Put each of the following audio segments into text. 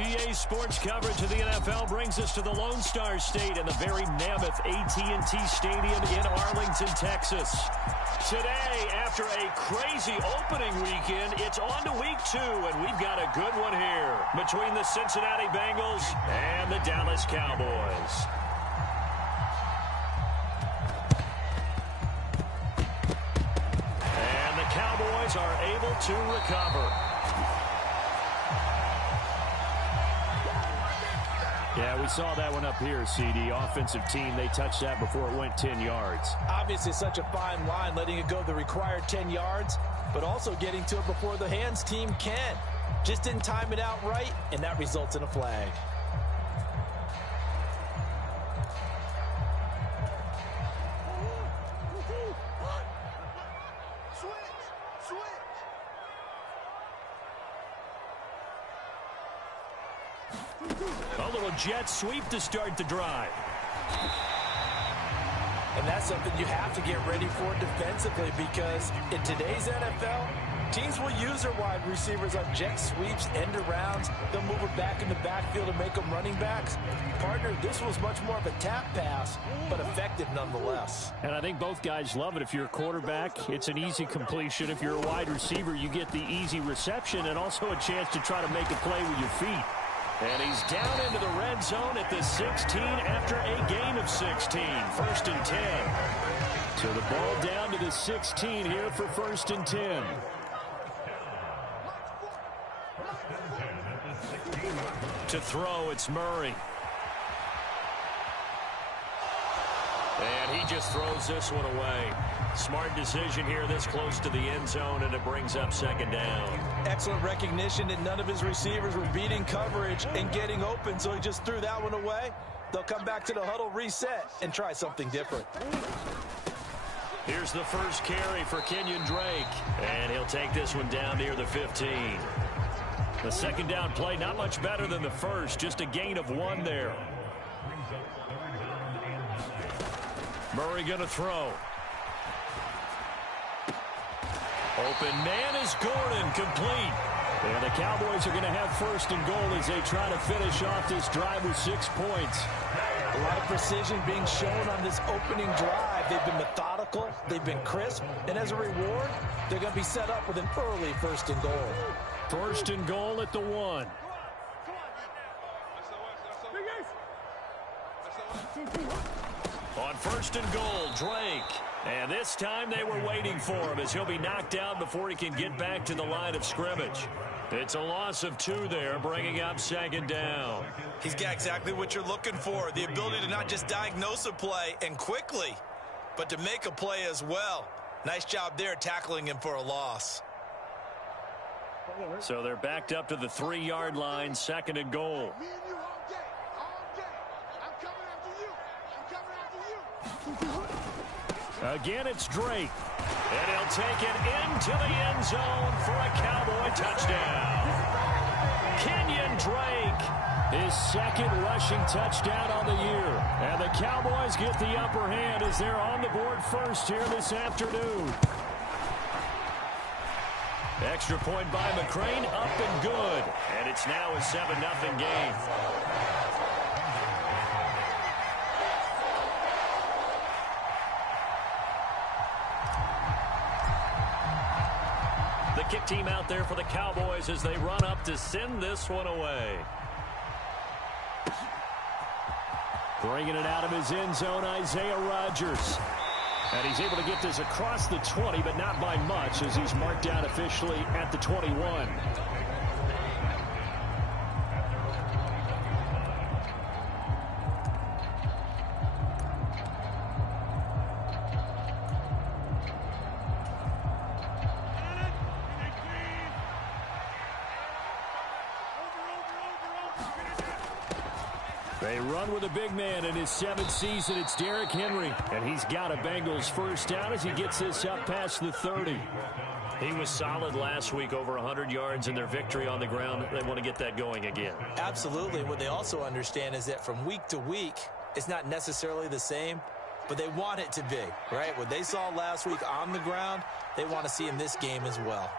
EA Sports coverage of the NFL brings us to the Lone Star State and the very mammoth AT&T Stadium in Arlington, Texas. Today, after a crazy opening weekend, it's on to week 2, and we've got a good one here between the Cincinnati Bengals and the Dallas Cowboys. And the Cowboys are able to recover. Yeah, we saw that one up here, CD. Offensive team, they touched that before it went 10 yards. Obviously, such a fine line, letting it go the required 10 yards, but also getting to it before the hands team can. Just didn't time it out right, and that results in a flag. A little jet sweep to start the drive. And that's something you have to get ready for defensively, because in today's NFL, teams will use their wide receivers on jet sweeps, end arounds. They'll move it back in the backfield and make them running backs. Partner, this was much more of a tap pass, but effective nonetheless. And I think both guys love it. If you're a quarterback, it's an easy completion. If you're a wide receiver, you get the easy reception and also a chance to try to make a play with your feet. And he's down into the red zone at the 16 after a gain of 16. 1st and 10. So the ball down to the 16 here for 1st and 10. To throw, it's Murray. And he just throws this one away. Smart decision here this close to the end zone, and it brings up 2nd down. Excellent recognition that none of his receivers were beating coverage and getting open, so he just threw that one away. They'll come back to the huddle, reset, and try something different. Here's the first carry for Kenyon Drake, and he'll take this one down near the 15. The 2nd down play, not much better than the first, just a gain of 1 there. Murray going to throw. Open man is Gordon, complete. And the Cowboys are going to have 1st and goal as they try to finish off this drive with 6 points. A lot of precision being shown on this opening drive. They've been methodical, they've been crisp, and as a reward, they're going to be set up with an early 1st and goal. 1st and goal at the 1. On 1st and goal, Drake. And this time they were waiting for him as he'll be knocked down before he can get back to the line of scrimmage. It's a loss of 2 there, bringing up 2nd down. He's got exactly what you're looking for, the ability to not just diagnose a play and quickly, but to make a play as well. Nice job there tackling him for a loss. So they're backed up to the 3-yard line, 2nd and goal. Again, it's Drake. And he'll take it into the end zone for a Cowboy touchdown. Kenyon Drake, his 2nd rushing touchdown on the year. And the Cowboys get the upper hand as they're on the board first here this afternoon. Extra point by McCrane, up and good. And it's now a 7-0 game. The kick team out there for the Cowboys as they run up to send this one away. Bringing it out of his end zone, Isaiah Rodgers. And he's able to get this across the 20, but not by much, as he's marked down officially at the 21. They run with a big man in his 7th season. It's Derrick Henry, and he's got a Bengals first down as he gets this up past the 30. He was solid last week, over 100 yards in their victory on the ground. They want to get that going again. Absolutely. What they also understand is that from week to week, it's not necessarily the same, but they want it to be, right? What they saw last week on the ground, they want to see in this game as well.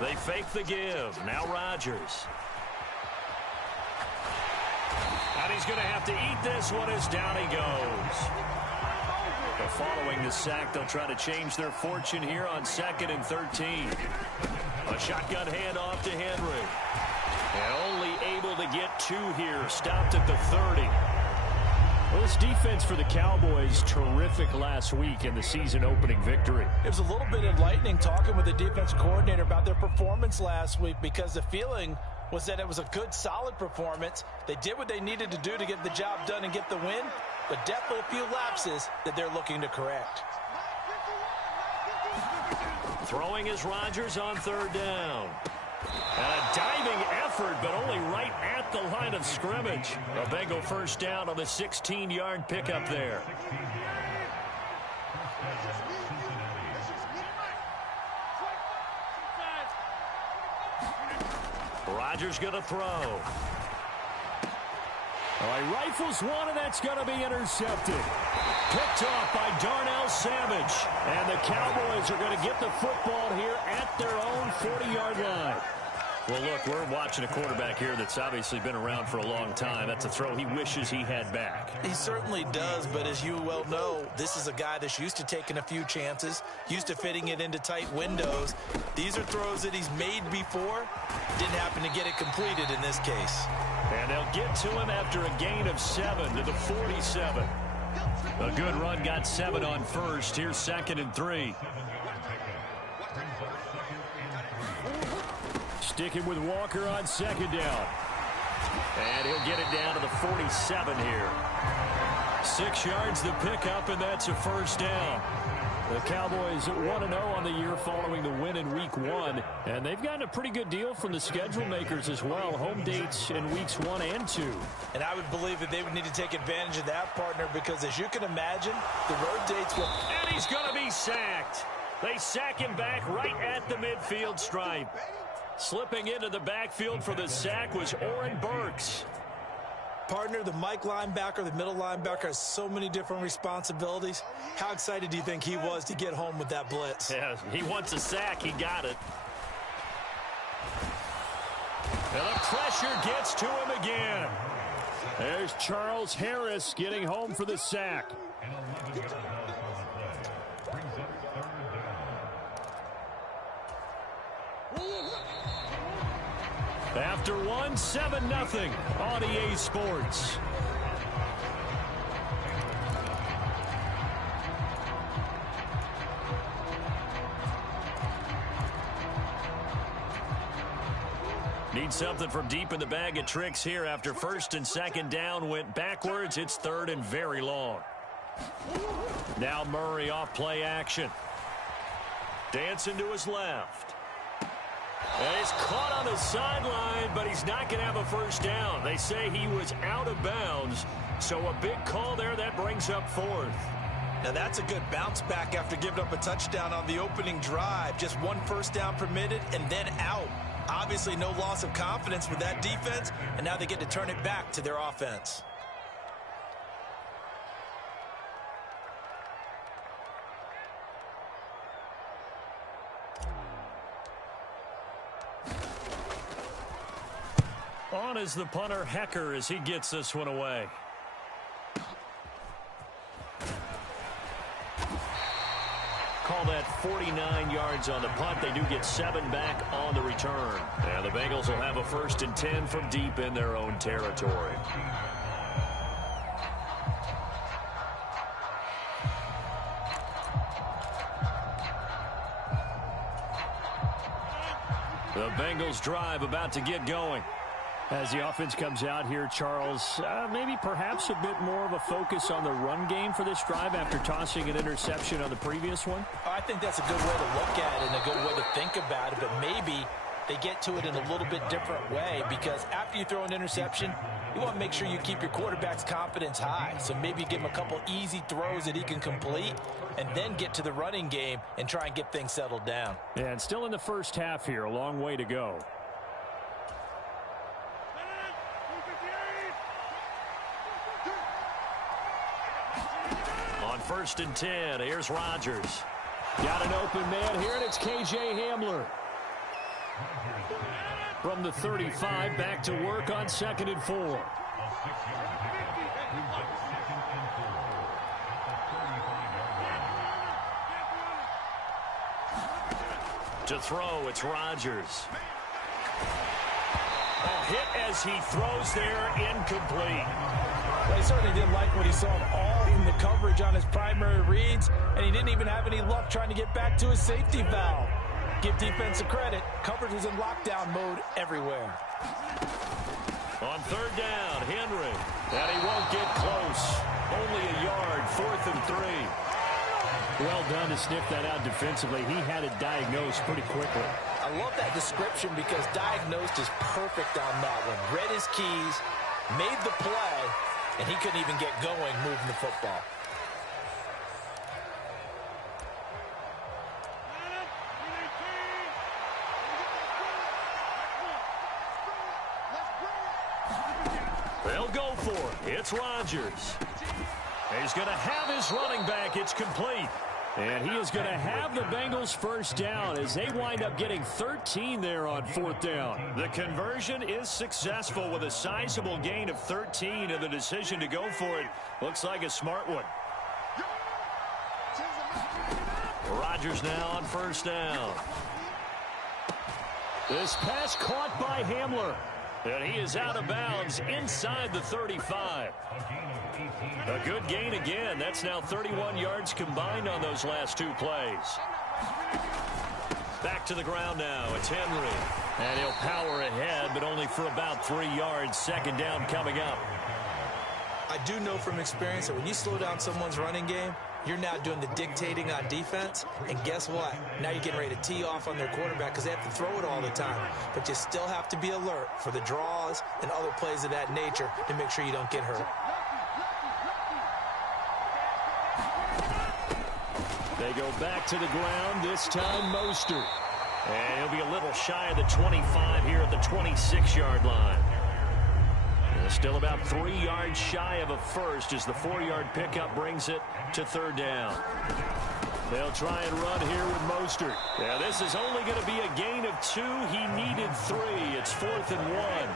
They fake the give. Now Rodgers. And he's going to have to eat this one as down he goes. But following the sack, they'll try to change their fortune here on 2nd and 13. A shotgun handoff to Henry. And only able to get 2 here. Stopped at the 30. Well, this defense for the Cowboys, terrific last week in the season-opening victory. It was a little bit enlightening talking with the defense coordinator about their performance last week, because the feeling was that it was a good, solid performance. They did what they needed to do to get the job done and get the win, but definitely a few lapses that they're looking to correct. Throwing is Rodgers on 3rd down. And a diving effort, but only right at the line of scrimmage. A Bengal first down on the 16-yard pickup there. Rodgers going to throw. He rifles one, and that's going to be intercepted. Picked off by Darnell Savage. And the Cowboys are going to get the football here at their own 40-yard line. Well, look, we're watching a quarterback here that's obviously been around for a long time. That's a throw he wishes he had back. He certainly does, but as you well know, this is a guy that's used to taking a few chances, used to fitting it into tight windows. These are throws that he's made before. Didn't happen to get it completed in this case. And they'll get to him after a gain of 7 to the 47. A good run, got 7 on first. Here's 2nd and 3. Sticking with Walker on 2nd down. And he'll get it down to the 47 here. 6 yards the pickup, and that's a first down. The Cowboys 1-0 on the year following the win in Week 1. And they've gotten a pretty good deal from the schedule makers as well. Home dates in Weeks 1 and 2. And I would believe that they would need to take advantage of that, partner, because as you can imagine, the road dates will... And he's going to be sacked. They sack him back right at the midfield stripe. Slipping into the backfield for the sack was Oren Burks. Partner, the Mike linebacker, the middle linebacker, has so many different responsibilities. How excited do you think he was to get home with that blitz? Yeah, he wants a sack. He got it. And the pressure gets to him again. There's Charles Harris getting home for the sack. After 1, 7-0 on EA Sports. Need something from deep in the bag of tricks here after 1st and 2nd down went backwards. It's 3rd and very long. Now Murray off play action. Dancing to his left. And he's caught on the sideline, but he's not going to have a first down. They say he was out of bounds, so a big call there that brings up 4th. Now that's a good bounce back after giving up a touchdown on the opening drive. Just 1 first down permitted and then out. Obviously no loss of confidence with that defense, and now they get to turn it back to their offense. On is the punter, Hecker, as he gets this one away. Call that 49 yards on the punt. They do get 7 back on the return. And the Bengals will have a 1st and 10 from deep in their own territory. The Bengals drive about to get going. As the offense comes out here, Charles, maybe perhaps a bit more of a focus on the run game for this drive after tossing an interception on the previous one? I think that's a good way to look at it and a good way to think about it, but maybe they get to it in a little bit different way, because after you throw an interception, you want to make sure you keep your quarterback's confidence high. So maybe give him a couple easy throws that he can complete and then get to the running game and try and get things settled down. Yeah, and still in the first half here, a long way to go. On 1st and 10, here's Rodgers. Got an open man here, and it's K.J. Hamler. From the 35, back to work on 2nd and 4. To throw, it's Rodgers. A hit as he throws there, incomplete. Well, he certainly didn't like what he saw all from the coverage on his primary reads, and he didn't even have any luck trying to get back to his safety valve. Give defense a credit. Coverage was in lockdown mode everywhere. On 3rd down, Henry. And he won't get close. Only a yard, 4th and 3. Well done to sniff that out defensively. He had it diagnosed pretty quickly. I love that description because diagnosed is perfect on that one. Read his keys, made the play, and he couldn't even get going moving the football. They'll go for it. It's Rodgers. He's going to have his running back. It's complete. And he is going to have the Bengals first down as they wind up getting 13 there on 4th down. The conversion is successful with a sizable gain of 13, and the decision to go for it looks like a smart one. Rodgers now on 1st down. This pass caught by Hamler. And he is out of bounds inside the 35. A good gain again. That's now 31 yards combined on those last 2 plays. Back to the ground now. It's Henry. And he'll power ahead, but only for about 3 yards. 2nd down coming up. I do know from experience that when you slow down someone's running game, you're now doing the dictating on defense, and guess what? Now you're getting ready to tee off on their quarterback because they have to throw it all the time. But you still have to be alert for the draws and other plays of that nature to make sure you don't get hurt. They go back to the ground, this time Mostert. And he'll be a little shy of the 25 here at the 26-yard line. Still about 3 yards shy of a first as the 4-yard pickup brings it to 3rd down. They'll try and run here with Mostert. Yeah, this is only going to be a gain of 2. He needed 3. It's 4th and 1.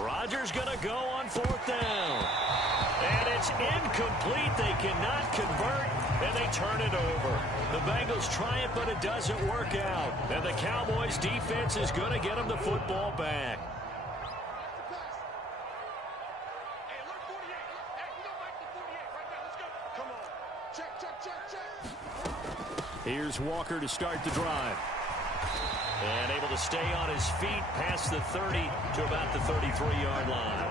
Rodgers going to go on 4th down. And it's incomplete. They cannot convert, and they turn it over. The Bengals try it, but it doesn't work out. And the Cowboys defense is going to get them the football back. Here's Walker to start the drive. And able to stay on his feet past the 30 to about the 33-yard line.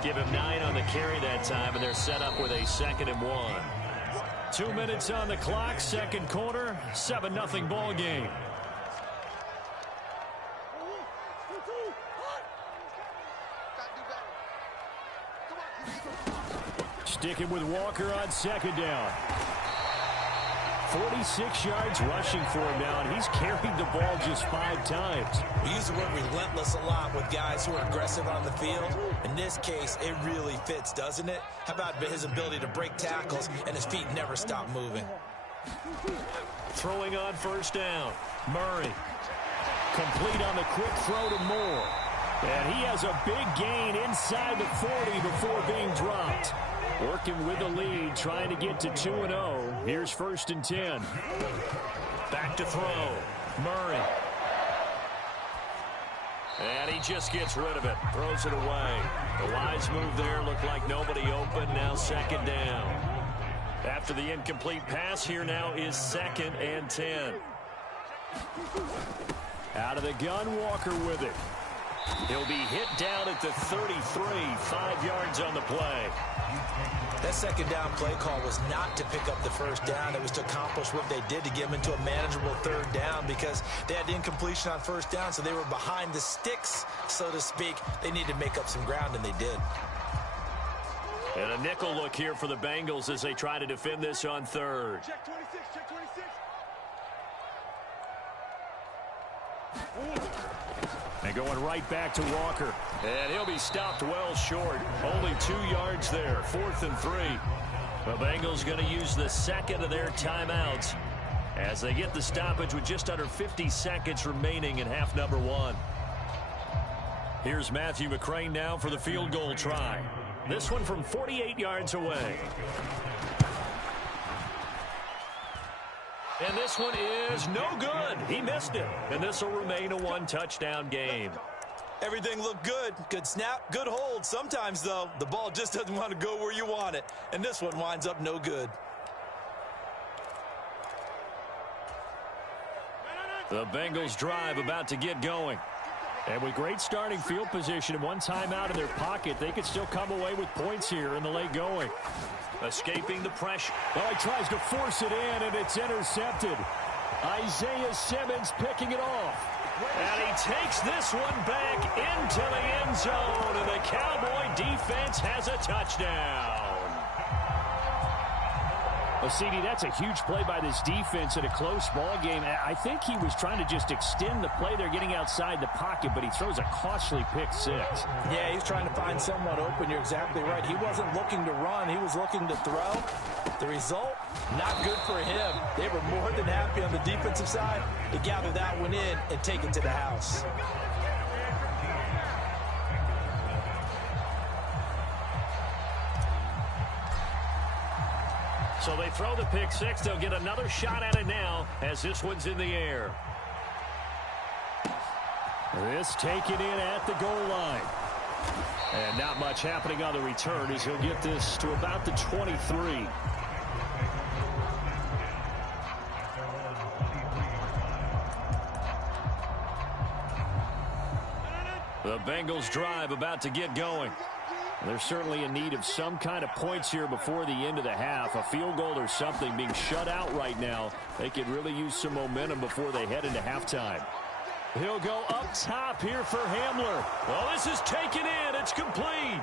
Give him 9 on the carry that time, and they're set up with a 2nd and 1. 2 minutes on the clock, 2nd quarter, 7-0 ball game. Sticking with Walker on 2nd down. 46 yards rushing for him now, and he's carried the ball just 5 times. We use the word relentless a lot with guys who are aggressive on the field. In this case, it really fits, doesn't it? How about his ability to break tackles and his feet never stop moving? Throwing on 1st down. Murray. Complete on the quick throw to Moore. And he has a big gain inside the 40 before being dropped. Working with the lead, trying to get to 2-0. Here's 1st and 10. Back to throw. Murray. And he just gets rid of it. Throws it away. The wise move there. Looked like nobody open. Now 2nd down. After the incomplete pass, here now is 2nd and 10. Out of the gun, Walker with it. He'll be hit down at the 33, 5 yards on the play. That 2nd down play call was not to pick up the 1st down. It was to accomplish what they did to get them into a manageable 3rd down because they had incompletion on 1st down, so they were behind the sticks, so to speak. They needed to make up some ground, and they did. And a nickel look here for the Bengals as they try to defend this on 3rd. Check 26, check 26. And going right back to Walker. And he'll be stopped well short. Only 2 yards there. 4th and 3. The Bengals going to use the 2nd of their timeouts as they get the stoppage with just under 50 seconds remaining in half number 1. Here's Matthew McCrane now for the field goal try. This one from 48 yards away. And this one is no good. He missed it. And this will remain a 1-touchdown game. Everything looked good. Good snap, good hold. Sometimes, though, the ball just doesn't want to go where you want it. And this one winds up no good. The Bengals drive about to get going. And with great starting field position and 1 timeout in their pocket, they could still come away with points here in the late going. Escaping the pressure. Oh, he tries to force it in, and it's intercepted. Isaiah Simmons picking it off. And he takes this one back into the end zone, and the Cowboy defense has a touchdown. Well, CD, that's a huge play by this defense in a close ball game. I think he was trying to just extend the play. They're getting outside the pocket, but he throws a costly pick 6. Yeah, he's trying to find someone open. You're exactly right. He wasn't looking to run. He was looking to throw. The result, not good for him. They were more than happy on the defensive side to gather that one in and take it to the house. So they throw the pick 6. They'll get another shot at it now as this one's in the air. This taken in at the goal line. And not much happening on the return as he'll get this to about the 23. The Bengals drive about to get going. They're certainly in need of some kind of points here before the end of the half. A field goal or something being shut out right now. They could really use some momentum before they head into halftime. He'll go up top here for Hamler. Well, this is taken in. It's complete.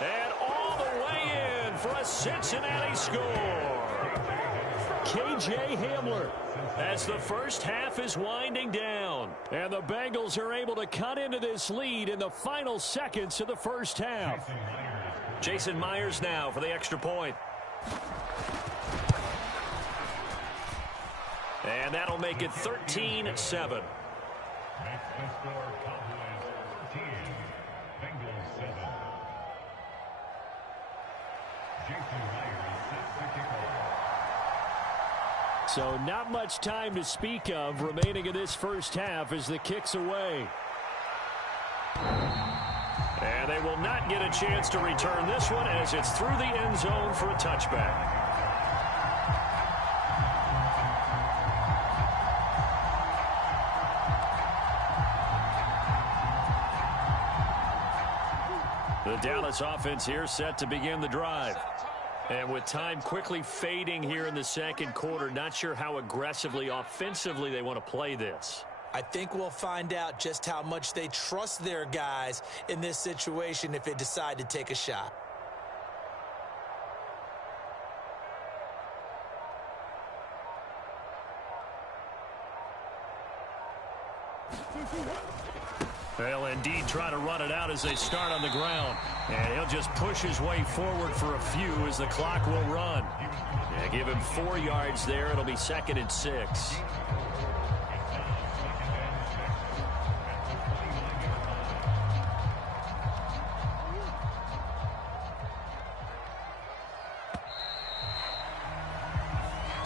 And all the way in for a Cincinnati score. K.J. Hamler as the first half is winding down. And the Bengals are able to cut into this lead in the final seconds of the first half. Jason Myers now for the extra point. And that'll make it 13-7. So not much time to speak of remaining in this first half as the kick's away. And they will not get a chance to return this one as it's through the end zone for a touchback. The Dallas offense here set to begin the drive. And with time quickly fading here in the second quarter, not sure how aggressively, offensively they want to play this. I think we'll find out just how much they trust their guys in this situation if they decide to take a shot. They'll indeed try to run it out as they start on the ground. And he'll just push his way forward for a few as the clock will run. Yeah, give him 4 yards there. It'll be 2nd and 6.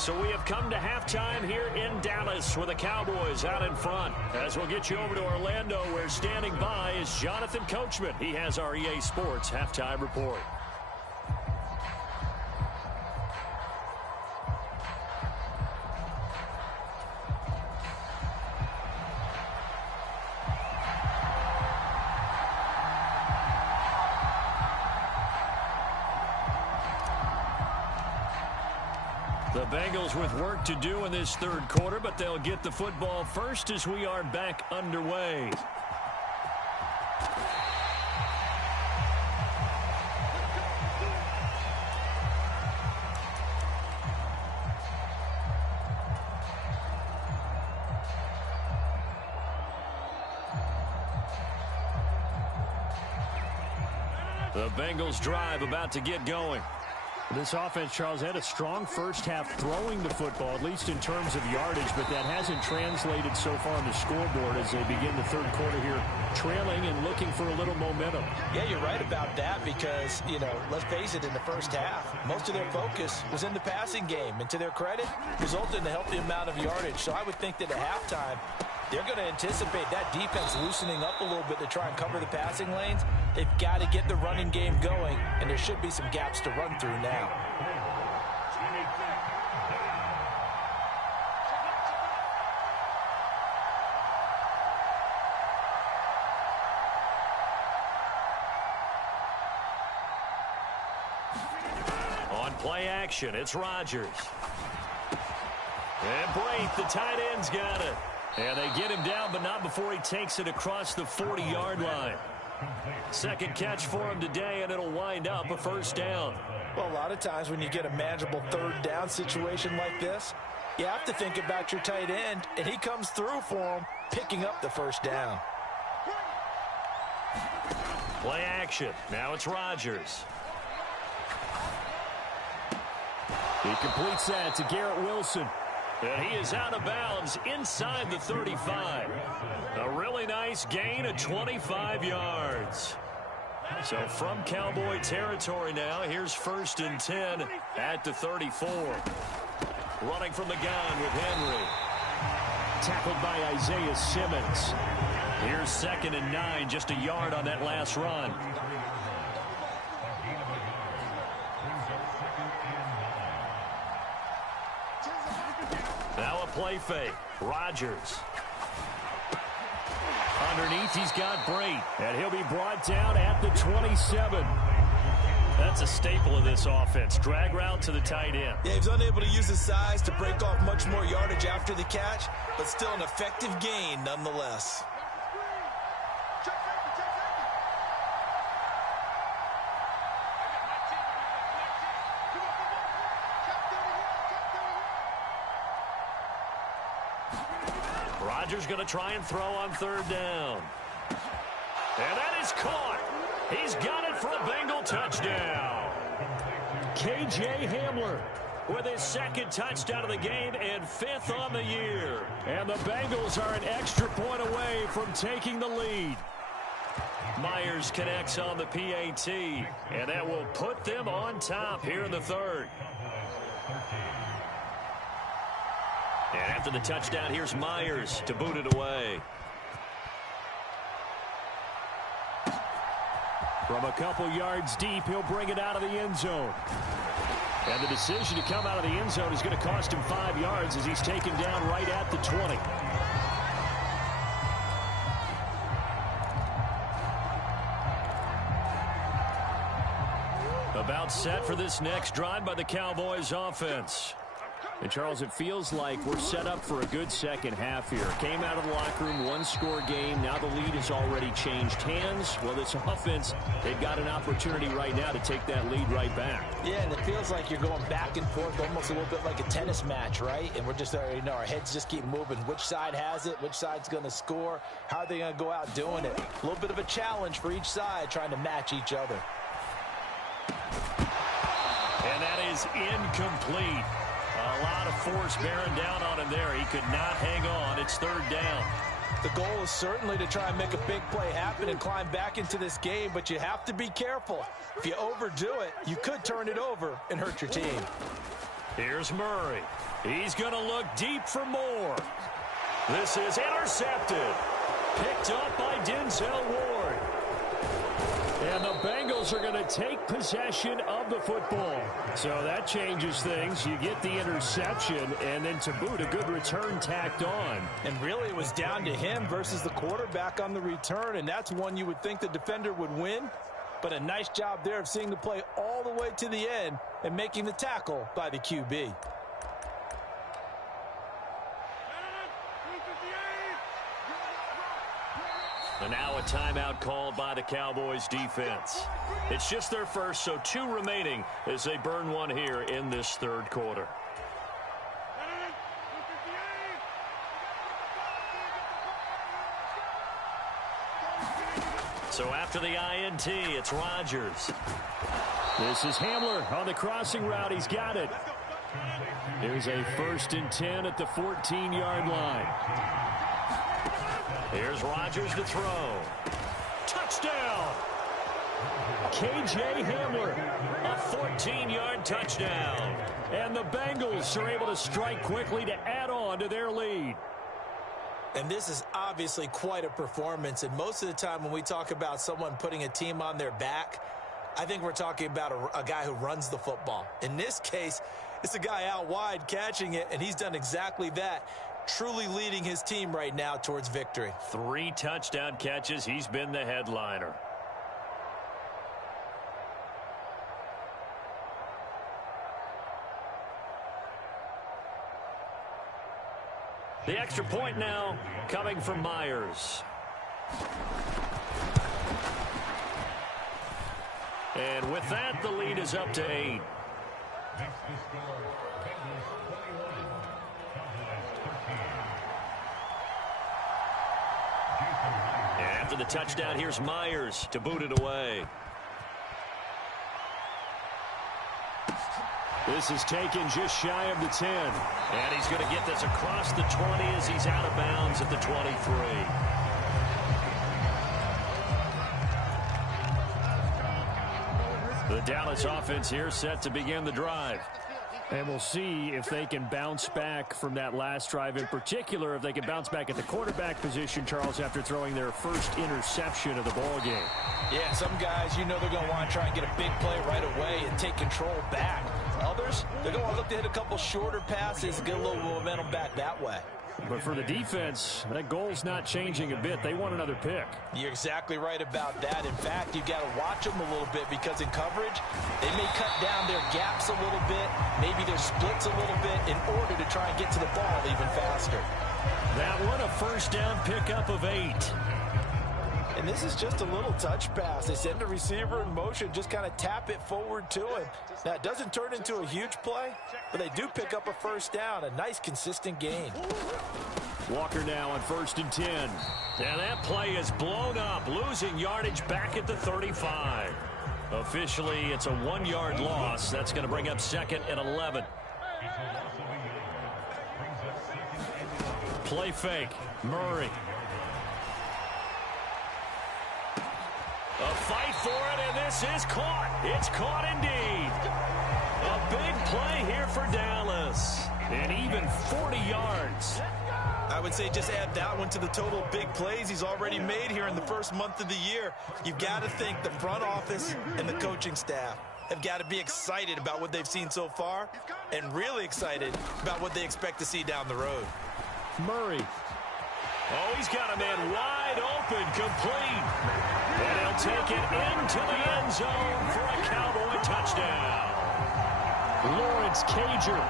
So we have come to halftime here in Dallas with the Cowboys out in front. As we'll get you over to Orlando, where standing by is Jonathan Coachman. He has our EA Sports halftime report. The Bengals with work to do in this third quarter, but they'll get the football first as we are back underway. The Bengals drive about to get going. This offense, Charles, had a strong first half throwing the football, at least in terms of yardage, but that hasn't translated so far on the scoreboard as they begin the third quarter here, trailing and looking for a little momentum. Yeah, you're right about that because, let's face it, in the first half, most of their focus was in the passing game, and to their credit, resulted in a healthy amount of yardage. So I would think that at halftime, they're going to anticipate that defense loosening up a little bit to try and cover the passing lanes. They've got to get the running game going, and there should be some gaps to run through now. On play action, it's Rodgers. And Braith, the tight end's got it. And they get him down, but not before he takes it across the 40-yard line. Second catch for him today, and it'll wind up a first down. Well, a lot of times when you get a manageable third down situation like this, you have to think about your tight end, and he comes through for him, picking up the first down. Play action. Now it's Rodgers. He completes that to Garrett Wilson. And he is out of bounds inside the 35. A really nice gain of 25 yards. So from Cowboy territory now, here's 1st and 10 at the 34. Running from the gun with Henry. Tackled by Isaiah Simmons. Here's 2nd and 9, just a yard on that last run. Now a play fake. Rodgers. Underneath, he's got Braith, and he'll be brought down at the 27. That's a staple of this offense. Drag route to the tight end. Yeah, he's unable to use his size to break off much more yardage after the catch, but still an effective gain nonetheless. Rodgers going to try and throw on 3rd down. And that is caught. He's got it for a Bengal touchdown. K.J. Hamler with his 2nd touchdown of the game and 5th on the year. And the Bengals are an extra point away from taking the lead. Myers connects on the PAT, and that will put them on top here in the 3rd. And after the touchdown, here's Myers to boot it away. From a couple yards deep, he'll bring it out of the end zone. And the decision to come out of the end zone is going to cost him 5 yards as he's taken down right at the 20. About set for this next drive by the Cowboys offense. And, Charles, it feels like we're set up for a good second half here. Came out of the locker room, one-score game. Now the lead has already changed hands. Well, this offense, they've got an opportunity right now to take that lead right back. Yeah, and it feels like you're going back and forth, almost a little bit like a tennis match, right? And we're just already know our heads just keep moving. Which side has it? Which side's going to score? How are they going to go out doing it? A little bit of a challenge for each side, trying to match each other. And that is incomplete. A lot of force bearing down on him there. He could not hang on. It's 3rd down. The goal is certainly to try and make a big play happen and climb back into this game, but you have to be careful. If you overdo it, you could turn it over and hurt your team. Here's Murray. He's going to look deep for more. This is intercepted. Picked up by Denzel Ward. And the Bengals are going to take possession of the football. So that changes things. You get the interception, and then to boot, a good return tacked on. And really, it was down to him versus the quarterback on the return, and that's one you would think the defender would win. But a nice job there of seeing the play all the way to the end and making the tackle by the QB. And now a timeout called by the Cowboys defense. It's just their first, so 2 remaining as they burn one here in this third quarter. So after the INT, it's Rodgers. This is Hamler on the crossing route. He's got it. There's a 1st and 10 at the 14-yard line. Here's Rodgers to throw. Touchdown! K.J. Hamler. A 14-yard touchdown. And the Bengals are able to strike quickly to add on to their lead. And this is obviously quite a performance. And most of the time when we talk about someone putting a team on their back, I think we're talking about a guy who runs the football. In this case, it's a guy out wide catching it, and he's done exactly that. Truly leading his team right now towards victory. 3 touchdown catches. He's been the headliner. The extra point now coming from Myers. And with that, the lead is up to 8. After the touchdown, here's Myers to boot it away. This is taken just shy of the 10. And he's going to get this across the 20 as he's out of bounds at the 23. The Dallas offense here set to begin the drive. And we'll see if they can bounce back from that last drive, in particular if they can bounce back at the quarterback position, Charles, after throwing their first interception of the ball game. Yeah, some guys, you know they're going to want to try and get a big play right away and take control back. Others, they're going to look to hit a couple shorter passes and get a little momentum back that way. But for the defense, that goal's not changing a bit. They want another pick. You're exactly right about that. In fact, you've got to watch them a little bit because in coverage, they may cut down their gaps a little bit, maybe their splits a little bit in order to try and get to the ball even faster. That one, a first down pickup of 8. And this is just a little touch pass. They send the receiver in motion, just kind of tap it forward to him. Now, it doesn't turn into a huge play, but they do pick up a first down, a nice, consistent gain. Walker now on 1st and 10. And that play is blown up, losing yardage back at the 35. Officially, it's a 1-yard loss. That's going to bring up 2nd and 11. Play fake. Murray. A fight for it, and this is caught. It's caught indeed. A big play here for Dallas. And even 40 yards. I would say just add that one to the total big plays he's already made here in the first month of the year. You've got to think the front office and the coaching staff have got to be excited about what they've seen so far and really excited about what they expect to see down the road. Murray. Oh, he's got a man wide open, complete. And he'll take it into the end zone for a Cowboy touchdown. Lawrence Cager.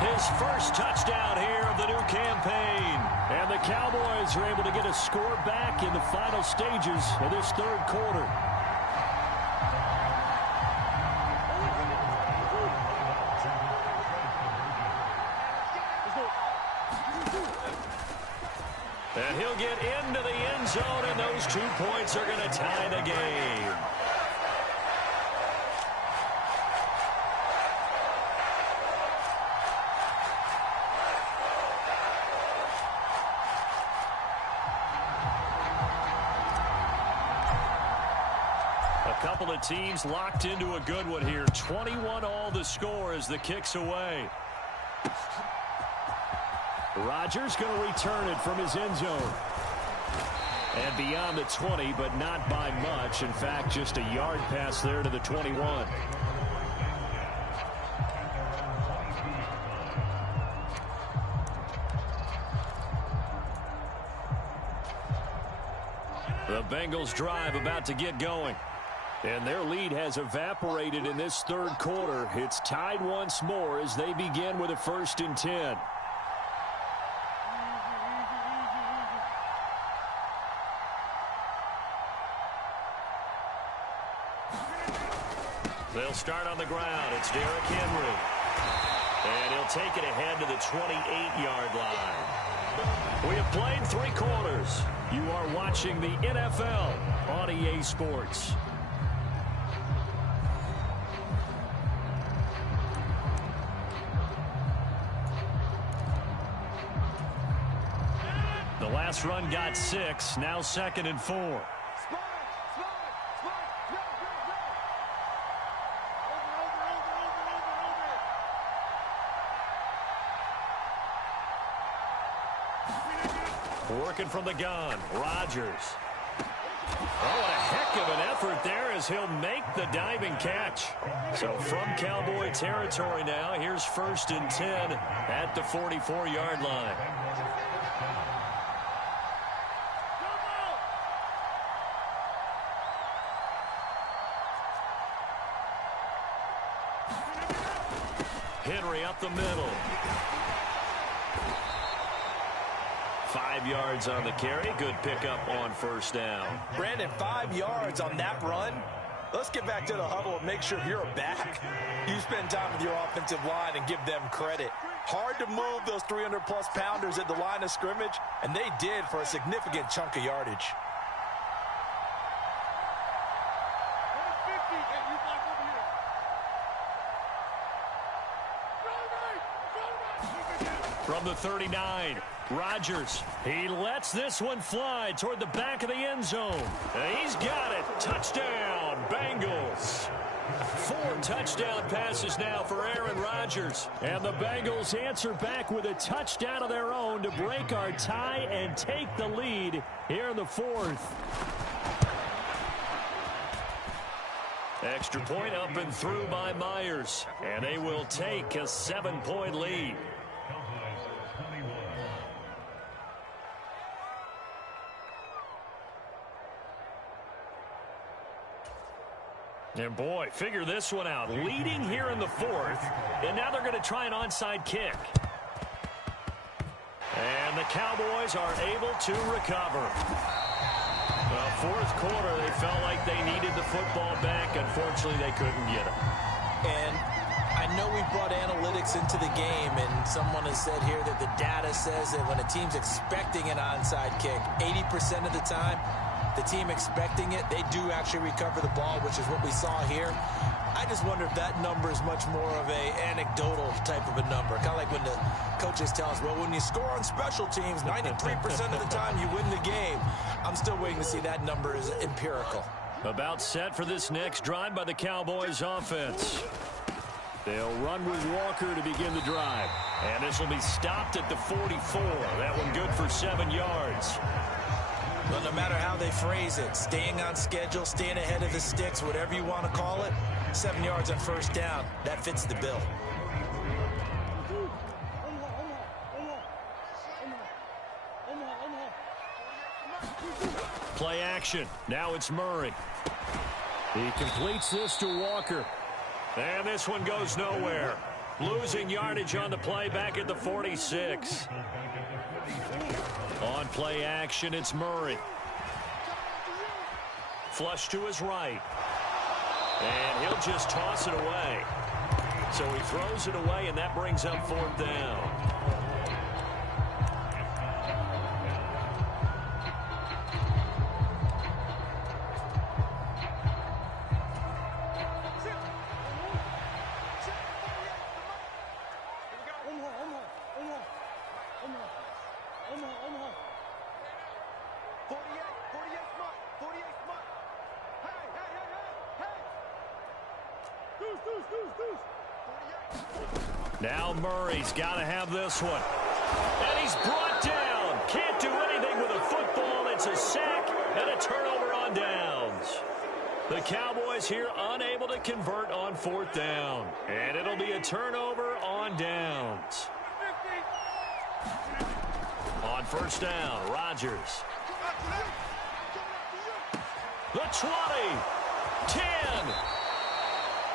His first touchdown here of the new campaign. And the Cowboys are able to get a score back in the final stages of this third quarter. And he'll get into the end zone, and those 2 points are going to tie the game. A couple couple of teams locked into a good one here. 21 all the score as the kick's away. Rodgers going to return it from his end zone. And beyond the 20, but not by much. In fact, just a yard pass there to the 21. The Bengals drive about to get going. And their lead has evaporated in this third quarter. It's tied once more as they begin with a 1st and 10. They'll start on the ground. It's Derrick Henry. And he'll take it ahead to the 28-yard line. We have played 3 quarters. You are watching the NFL on EA Sports. The last run got 6. Now 2nd and 4. Working from the gun, Rodgers. Oh, what a heck of an effort there as he'll make the diving catch. So from Cowboy territory now, here's 1st and 10 at the 44-yard line. Henry up the middle. 5 yards on the carry. Good pickup on 1st down. Brandon, 5 yards on that run. Let's get back to the huddle and make sure you're back. You spend time with your offensive line and give them credit. Hard to move those 300-plus pounders at the line of scrimmage, and they did for a significant chunk of yardage. From the 39, Rodgers. He lets this one fly toward the back of the end zone. And he's got it. Touchdown, Bengals. 4 touchdown passes now for Aaron Rodgers. And the Bengals answer back with a touchdown of their own to break our tie and take the lead here in the 4th. Extra point up and through by Myers. And they will take a 7-point lead. And boy, figure this one out. Leading here in the 4th, and now they're going to try an onside kick. And the Cowboys are able to recover. Well, 4th quarter, they felt like they needed the football back. Unfortunately, they couldn't get it. And I know we brought analytics into the game, and someone has said here that the data says that when a team's expecting an onside kick, 80% of the time, the team expecting it, they do actually recover the ball, which is what we saw here. I just wonder if that number is much more of a anecdotal type of a number. Kind of like when the coaches tell us, well, when you score on special teams, 93% of the time you win the game. I'm still waiting to see that number is empirical. About set for this next drive by the Cowboys offense. They'll run with Walker to begin the drive. And this will be stopped at the 44. That one good for 7 yards. Well, no matter how they phrase it, staying on schedule, staying ahead of the sticks, whatever you want to call it, 7 yards on 1st down, that fits the bill. Play action. Now it's Murray. He completes this to Walker. And this one goes nowhere. Losing yardage on the play back at the 46. On play action, it's Murray. Flush to his right. And he'll just toss it away. So he throws it away, and that brings up 4th down. Now Murray's got to have this one. And he's brought down. Can't do anything with a football. It's a sack and a turnover on downs. The Cowboys here unable to convert on 4th down. And it'll be a turnover on downs. On 1st down, Rodgers. The 20. 10.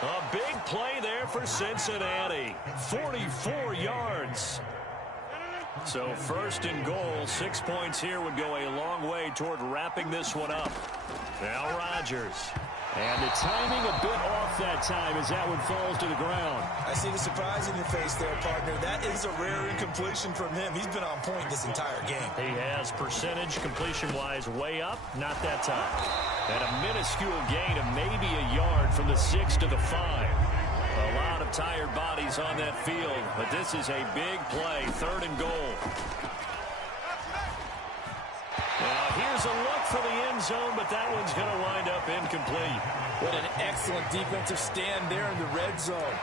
A big play there for Cincinnati. 44 yards. So 1st and goal, 6 points here would go a long way toward wrapping this one up. Now Rodgers. And the timing a bit off that time as that one falls to the ground. I see the surprise in your face there, partner. That is a rare incompletion from him. He's been on point this entire game. He has percentage completion-wise way up, not that time. And a minuscule gain of maybe a yard from the 6 to the 5. A lot of tired bodies on that field, but this is a big play, 3rd and goal. Now here's a look for the end zone, but that one's going to wind up incomplete. What an excellent defensive stand there in the red zone.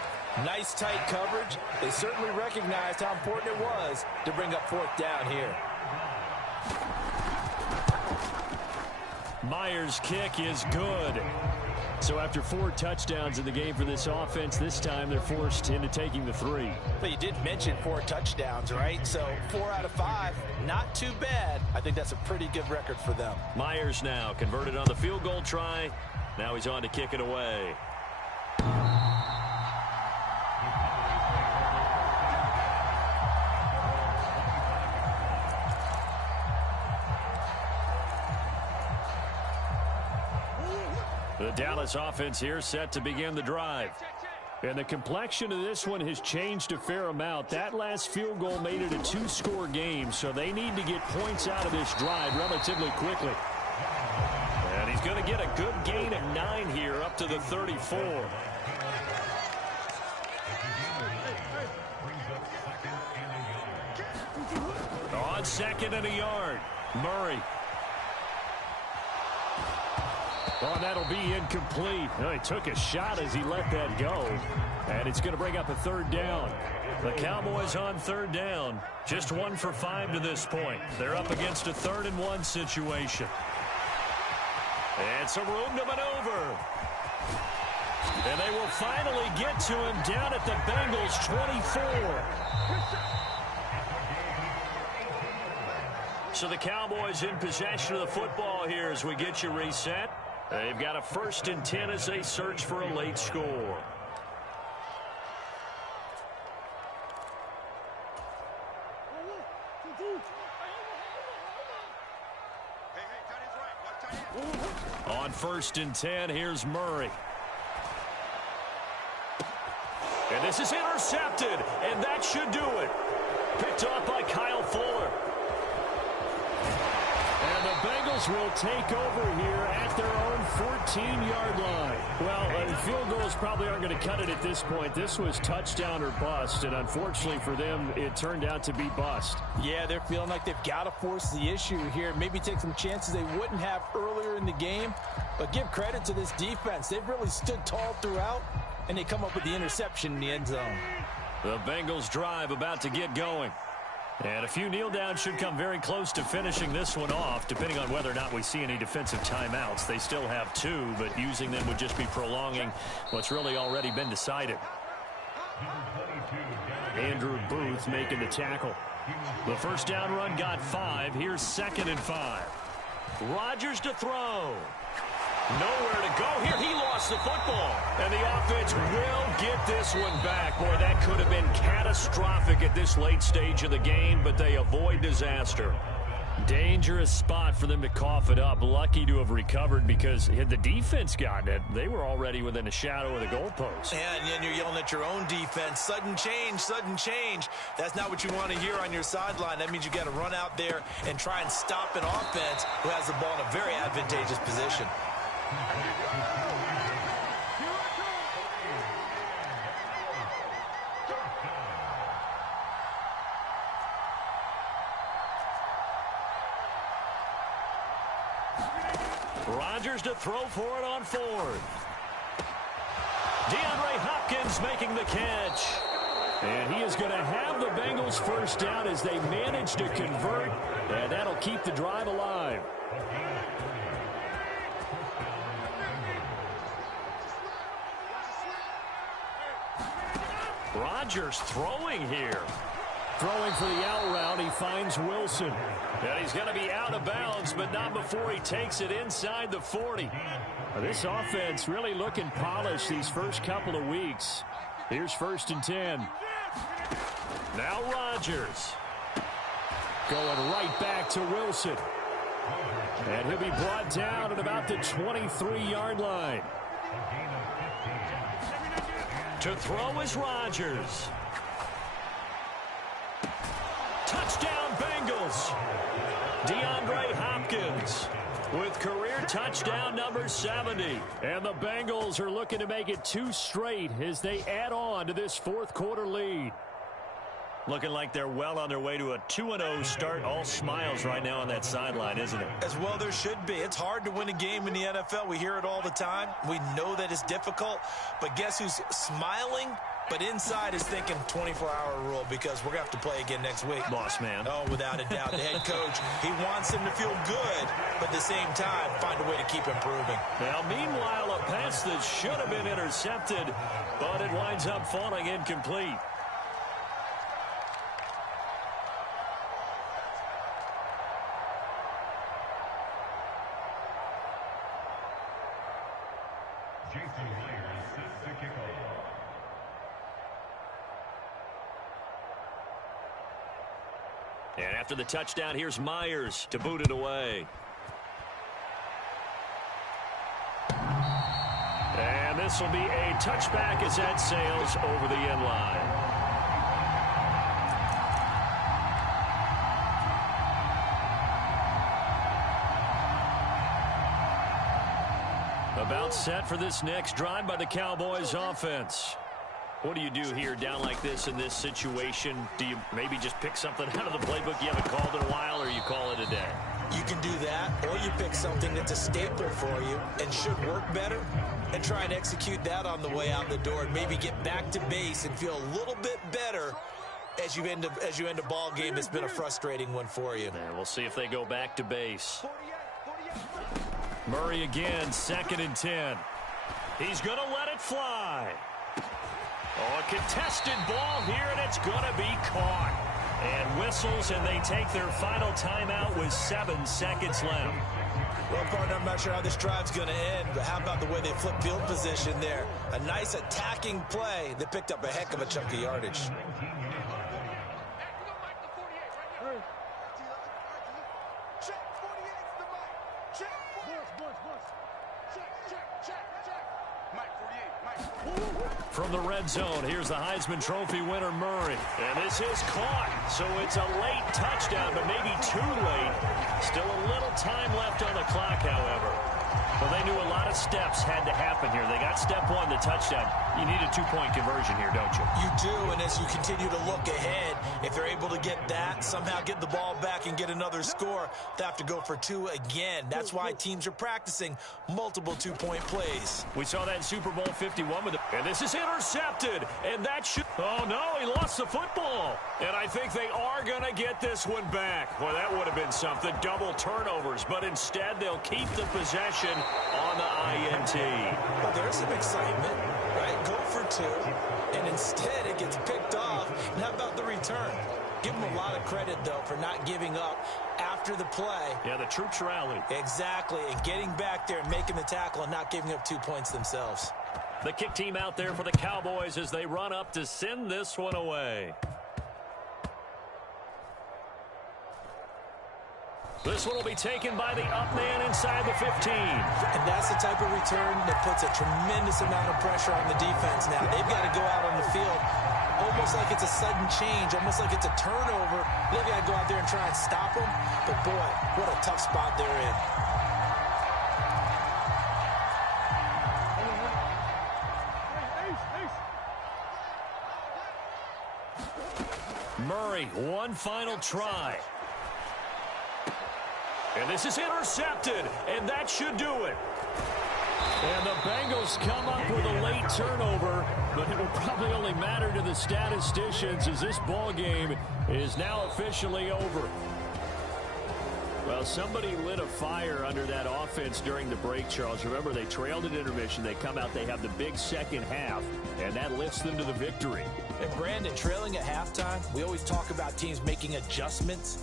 Nice tight coverage. They certainly recognized how important it was to bring up 4th down here. Myers' kick is good. So after 4 touchdowns in the game for this offense, this time they're forced into taking the 3. But you did mention 4 touchdowns, right? So 4 out of 5, not too bad. I think that's a pretty good record for them. Myers now converted on the field goal try. Now he's on to kick it away. The Dallas offense here set to begin the drive. And the complexion of this one has changed a fair amount. That last field goal made it a 2-score game, so they need to get points out of this drive relatively quickly. And he's going to get a good gain of 9 here up to the 34. On 2nd and a yard, Murray. Oh, that'll be incomplete. Oh, he took a shot as he let that go. And it's going to bring up a 3rd down. The Cowboys on 3rd down. Just 1 for 5 to this point. They're up against a 3rd and 1 situation. And some room to maneuver. And they will finally get to him down at the Bengals 24. So the Cowboys in possession of the football here as we get you reset. They've got a 1st and 10 as they search for a late score. On 1st and 10, here's Murray. And this is intercepted, and that should do it. Picked off by Kyle Fuller. And the Bengals will take over here at their own 14-yard line. Well, field goals probably aren't going to cut it at this point. This was touchdown or bust, and unfortunately for them, it turned out to be bust. Yeah, they're feeling like they've got to force the issue here. Maybe take some chances they wouldn't have earlier in the game. But give credit to this defense. They've really stood tall throughout, and they come up with the interception in the end zone. The Bengals drive about to get going. And a few kneel downs should come very close to finishing this one off, depending on whether or not we see any defensive timeouts. They still have 2, but using them would just be prolonging what's really already been decided. Andrew Booth making the tackle. The 1st down run got 5. Here's 2nd and 5. Rodgers to throw. Nowhere to go here. He lost the football. And the offense will get this one back. Boy, that could have been catastrophic at this late stage of the game, but they avoid disaster. Dangerous spot for them to cough it up. Lucky to have recovered because had the defense gotten it, they were already within a shadow of the goalpost. Yeah, and then you're yelling at your own defense. Sudden change, sudden change. That's not what you want to hear on your sideline. That means you got to run out there and try and stop an offense who has the ball in a very advantageous position. Rodgers to throw for it on 4th. DeAndre Hopkins making the catch. And he is going to have the Bengals first down as they manage to convert, and that'll keep the drive alive. Rodgers throwing here. Throwing for the out route, he finds Wilson. And he's going to be out of bounds, but not before he takes it inside the 40. This offense really looking polished these first couple of weeks. Here's 1st and 10. Now Rodgers. Going right back to Wilson. And he'll be brought down at about the 23-yard line. To throw is Rodgers. Touchdown Bengals. DeAndre Hopkins with career touchdown number 70. And the Bengals are looking to make it 2 straight as they add on to this 4th quarter lead. Looking like they're well on their way to a 2-0 start. All smiles right now on that sideline, isn't it? As well there should be. It's hard to win a game in the NFL. We hear it all the time. We know that it's difficult. But guess who's smiling? But inside is thinking 24-hour rule because we're going to have to play again next week. Boss man. Oh, without a doubt. The head coach, he wants him to feel good, but at the same time, find a way to keep improving. Now, meanwhile, a pass that should have been intercepted, but it winds up falling incomplete. And after the touchdown, here's Myers to boot it away. And this will be a touchback as that sails over the end line. About set for this next drive by the Cowboys offense. What do you do here down like this in this situation? Do you maybe just pick something out of the playbook you haven't called in a while, or you call it a day? You can do that, or you pick something that's a staple for you and should work better and try and execute that on the way out the door and maybe get back to base and feel a little bit better as you end a ball game that's been a frustrating one for you. And we'll see if they go back to base. Murray again, 2nd and 10. He's going to let it fly. Oh, a contested ball here, and it's going to be caught. And whistles, and they take their final timeout with 7 seconds left. Well, partner, I'm not sure how this drive's going to end, but how about the way they flip field position there? A nice attacking play that picked up a heck of a chunk of yardage. From the red zone, here's the Heisman Trophy winner, Murray. And this is caught, so it's a late touchdown, but maybe too late. Still a little time left on the clock, however. Well, they knew a lot of steps had to happen here. They got step 1, the touchdown. You need a 2-point conversion here, don't you? You do, and as you continue to look ahead, if they're able to get that, somehow get the ball back and get another score, they have to go for 2 again. That's why teams are practicing multiple 2-point plays. We saw that in Super Bowl 51 with and this is intercepted, and that should... Oh, no, he lost the football. And I think they are going to get this one back. Well, that would have been something, double turnovers, but instead they'll keep the possession on the INT. Well, there's some excitement, right? Go for 2, and instead it gets picked off. And how about the return? Give them a lot of credit, though, for not giving up after the play. Yeah, the troops rallied. Exactly, and getting back there and making the tackle and not giving up 2 points themselves. The kick team out there for the Cowboys as they run up to send this one away. This one will be taken by the up man inside the 15. And that's the type of return that puts a tremendous amount of pressure on the defense now. They've got to go out on the field almost like it's a sudden change, almost like it's a turnover. They've got to go out there and try and stop them. But, boy, what a tough spot they're in. Murray, one final try. And this is intercepted, and that should do it. And the Bengals come up with a late turnover, but it will probably only matter to the statisticians as this ball game is now officially over. Well, somebody lit a fire under that offense during the break, Charles. Remember, they trailed at intermission. They come out, they have the big second half, and that lifts them to the victory. And Brandon, trailing at halftime, we always talk about teams making adjustments.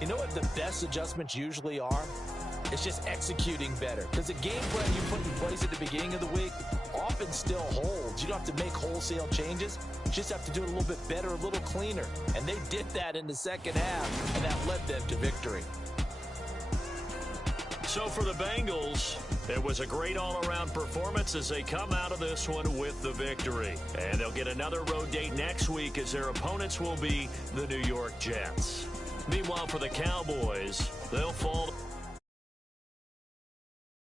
You know what the best adjustments usually are? It's just executing better. Because the game plan you put in place at the beginning of the week often still holds. You don't have to make wholesale changes. You just have to do it a little bit better, a little cleaner. And they did that in the second half, and that led them to victory. So for the Bengals, it was a great all-around performance as they come out of this one with the victory. And they'll get another road date next week as their opponents will be the New York Jets. Meanwhile, for the Cowboys, they'll fall